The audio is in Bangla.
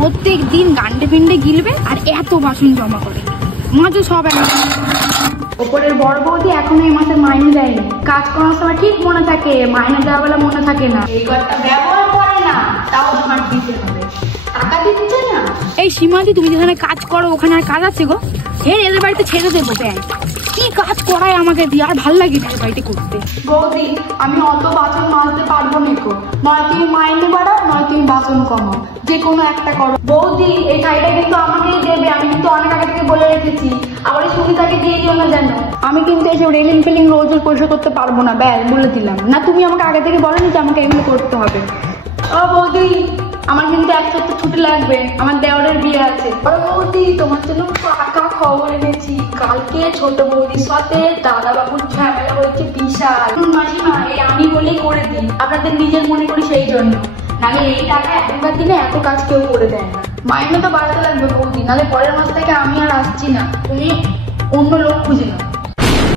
প্রত্যেক দিন গান্ডে পিন্ডে গিলবে আর এত বাসন জমা করে। মাঝে সব ওপরের বড় বৌদি এখনো এই মাসের মাইনে দেয়নি। কাজ করার সময় ঠিক মনে থাকে, মাইনে দেওয়া বেলা মনে থাকে না। এই ঘরটা ব্যবহার করে না, তাও ঝাঁট দিতে হবে, টাকা দিচ্ছে না। এই সীমাদি, তুমি যেখানে কাজ করো ওখানে আর কাজ আছে গো? এদের বাড়িতে ছেড়ে দেবো ব্যাংক। কি কাজ করায় আমাকে দিয়ে, আর ভাল লাগে না বাড়িতে করতে। বৌদি, আমি অত বাসন মাজতে পারবো না গো। নয় তুমি মাইনে বাড়াও, নয় তুমি বাসন কমাও, যে কোনো একটা করো। বৌদি, এই শাড়িটা কিন্তু আমাকেই দেবে, আমি কিন্তু অনেক আগে থেকে বলে রেখেছি। আবার এই সুবিধাকে দিয়ে দিও না যেন। আমি কিন্তু এইসব রেলিং ফেলিং রোজ পরিষ্কার করতে পারবো না, ব্যাস বলে দিলাম। না তুমি আমাকে আগে থেকে বলেনি যে আমাকে এগুলো করতে হবে। ও বৌদি, আমার কিন্তু এক সপ্তাহ ছুটি লাগবে, আমার দেওরের বিয়ে আছে। বৌদি, তোমার জন্য পাকা খবর এনেছি। কালকে ছোট বৌদির সাথে দাদা বাবুর ঝামেলা হচ্ছে বিশাল। মাসিমা, এই আমি বলেই করে দিই, আপনাদের নিজের মনে করি সেই জন্য। নাহলে এই টাকা এখনকার দিনে এত কাজ কেউ করে দেয় না। মাইনে তো বাড়াতে লাগবে বৌদি, নাহলে পরের মাস থেকে আমি আর আসছি না, তুমি অন্য লোক খুঁজে নাও।